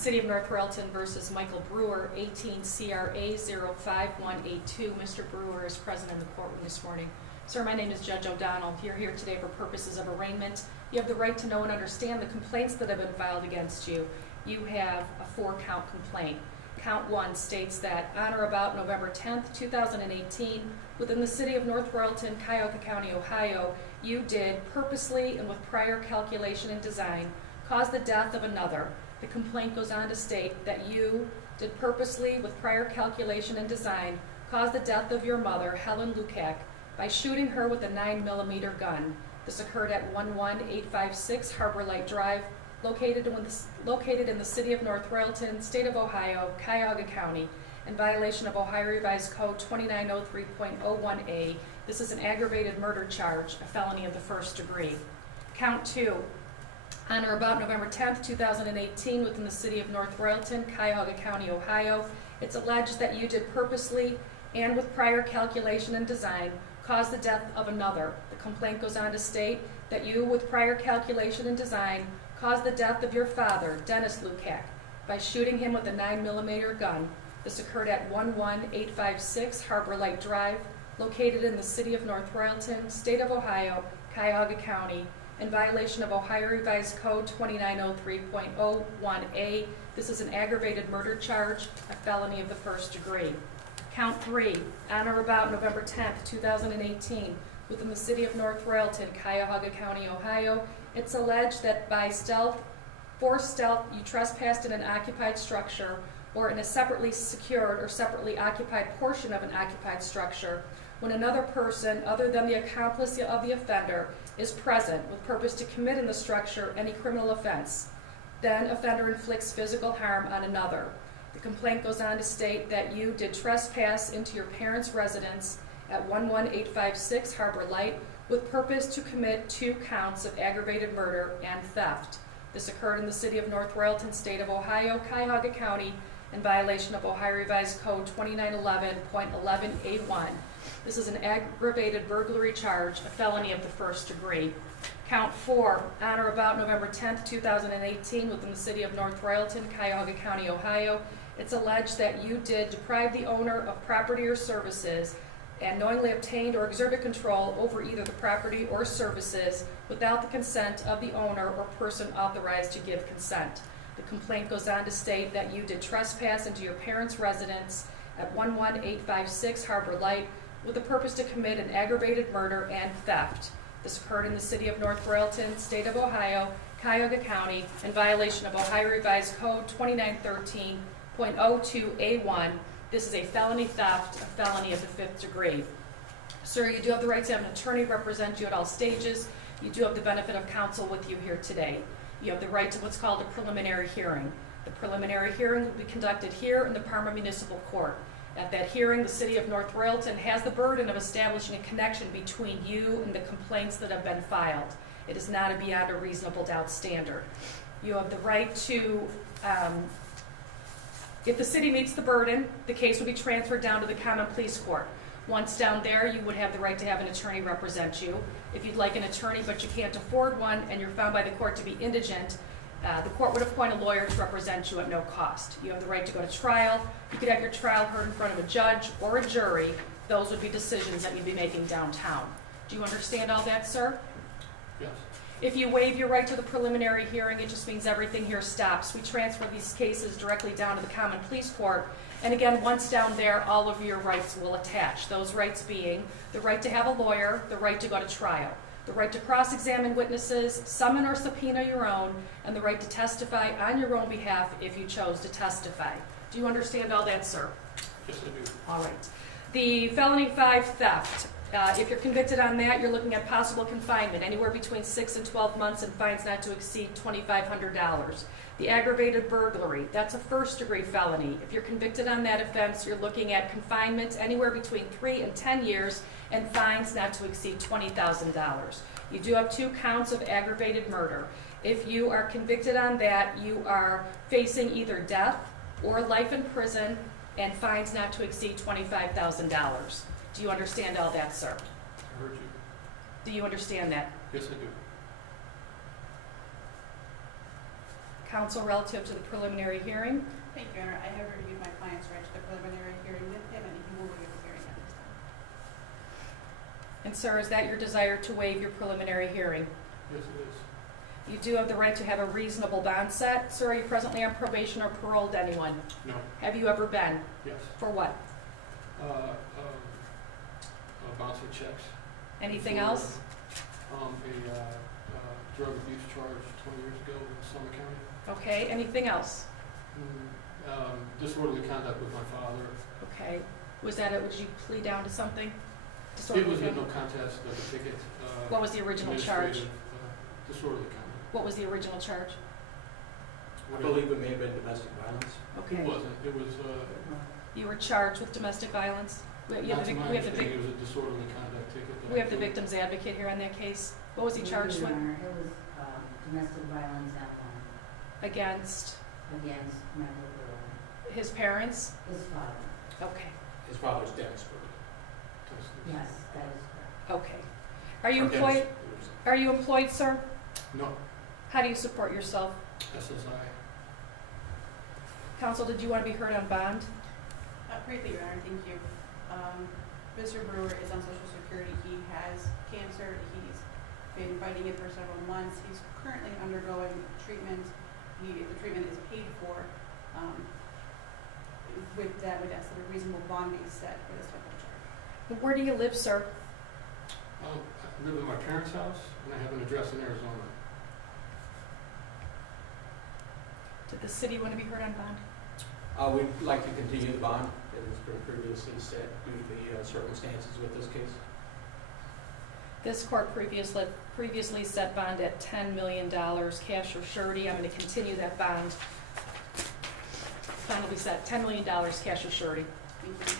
City of North Royalton versus Michael Brewer, 18 CRA 05182. Mr. Brewer is present in the courtroom this morning. Sir, my name is Judge O'Donnell. You're here today for purposes of arraignment. You have the right to know and understand the complaints that have been filed against you. You have a 4-count complaint. Count 1 states that on or about November 10th, 2018, within the City of North Royalton, Cuyahoga County, Ohio, you did purposely and with prior calculation and design cause the death of another. The complaint goes on to state that you did purposely, with prior calculation and design, cause the death of your mother, Helen Lukac, by shooting her with a 9mm gun. This occurred at 11856 Harbor Light Drive, located in the City of North Royalton, State of Ohio, Cuyahoga County, in violation of Ohio Revised Code 2903.01a. This is an aggravated murder charge, a felony of the first degree. Count 2. On or about November 10th, 2018, within the City of North Royalton, Cuyahoga County, Ohio, it's alleged that you did purposely and with prior calculation and design cause the death of another. The complaint goes on to state that you, with prior calculation and design, caused the death of your father, Dennis Lukac, by shooting him with a 9mm gun. This occurred at 11856 Harbor Light Drive, located in the City of North Royalton, State of Ohio, Cuyahoga County, in violation of Ohio Revised Code 2903.01a. This is an aggravated murder charge, a felony of the first degree. Count 3, on or about November 10th, 2018, within the City of North Royalton, Cuyahoga County, Ohio, it's alleged that by forced stealth, you trespassed in an occupied structure or in a separately secured or separately occupied portion of an occupied structure when another person, other than the accomplice of the offender, is present with purpose to commit in the structure any criminal offense. Then offender inflicts physical harm on another. The complaint goes on to state that you did trespass into your parents' residence at 11856 Harbor Light with purpose to commit 2 counts of aggravated murder and theft. This occurred in the City of North Royalton, State of Ohio, Cuyahoga County, in violation of Ohio Revised Code 2911.11a1. This is an aggravated burglary charge, a felony of the first degree. Count 4, on or about November 10th, 2018, within the City of North Royalton, Cuyahoga County, Ohio, it's alleged that you did deprive the owner of property or services and knowingly obtained or exerted control over either the property or services without the consent of the owner or person authorized to give consent. The complaint goes on to state that you did trespass into your parents' residence at 11856 Harbor Light with the purpose to commit an aggravated murder and theft. This occurred in the City of North Royalton, State of Ohio, Cuyahoga County, in violation of Ohio Revised Code 2913.02a1. This is a felony theft, a felony of the 5th degree. Sir, you do have the right to have an attorney represent you at all stages. You do have the benefit of counsel with you here today. You have the right to what's called a preliminary hearing. The preliminary hearing will be conducted here in the Parma Municipal Court. At that hearing, the City of North Royalton has the burden of establishing a connection between you and the complaints that have been filed. It is not a beyond a reasonable doubt standard. You have the right to, if the city meets the burden, the case will be transferred down to the Common Pleas Court. Once down there, you would have the right to have an attorney represent you. If you'd like an attorney but you can't afford one and you're found by the court to be indigent, the court would appoint a lawyer to represent you at no cost. You have the right to go to trial. You could have your trial heard in front of a judge or a jury. Those would be decisions that you'd be making downtown. Do you understand all that, sir? Yes. If you waive your right to the preliminary hearing, it just means everything here stops. We transfer these cases directly down to the Common Pleas Court. And again, once down there, all of your rights will attach. Those rights being the right to have a lawyer, the right to go to trial, the right to cross-examine witnesses, summon or subpoena your own, and the right to testify on your own behalf if you chose to testify. Do you understand all that, sir? Yes, I do. All right. The felony 5 theft. If you're convicted on that, you're looking at possible confinement, anywhere between 6 and 12 months, and fines not to exceed $2,500. The aggravated burglary, that's a first-degree felony. If you're convicted on that offense, you're looking at confinement anywhere between 3 and 10 years, and fines not to exceed $20,000. You do have 2 counts of aggravated murder. If you are convicted on that, you are facing either death or life in prison, and fines not to exceed $25,000. Do you understand all that, sir? I heard you. Do you understand that? Yes, I do. Counsel, relative to the preliminary hearing. Thank you, Your Honor. I have reviewed my client's right to the preliminary hearing with him, and he will waive the hearing at this time. And sir, is that your desire to waive your preliminary hearing? Yes, it is. You do have the right to have a reasonable bond set. Sir, are you presently on probation or paroled to anyone? No. Have you ever been? Yes. For what? Bouncer checks. Anything For, else? A drug abuse charge 20 years ago in Summit County. Okay, anything else? Disorderly conduct with my father. Okay. Was that it? Would you plead down to something? It Disorderly was a conduct? no contest of the ticket. What was the original charge? Administrative, disorderly conduct. What was the original charge? I believe it may have been domestic violence. It wasn't. It was, You were charged with domestic violence? We have not to my we have the understanding, it was a disorderly conduct ticket. that we I have the paid. victim's advocate here on that case. What was he charged Your with? Honor, it was domestic violence Against against Michael Brewer, his parents? his father. Okay, His father's Dennisburg. Yes, that is correct. okay. Are you Or employed? Dennis- Are you employed, sir? No, How do you support yourself? SSI. Counsel, did you want to be heard on bond? Briefly, Your Honor, thank you. Mr. Brewer is on Social Security. He has cancer. He's been fighting it for several months. He's currently undergoing treatment. The treatment is paid for. With that, we'd ask that a reasonable bond be set for this type of charge. Where do you live, sir? I live in my parents' house, and I have an address in Arizona. Did the city want to be heard on bond? We'd like to continue the bond that has been previously set due to the circumstances with this case. This court previously set bond at $10 million, cash or surety. I'm going to continue that bond. Bond will be set $10 million, cash or surety. Thank you.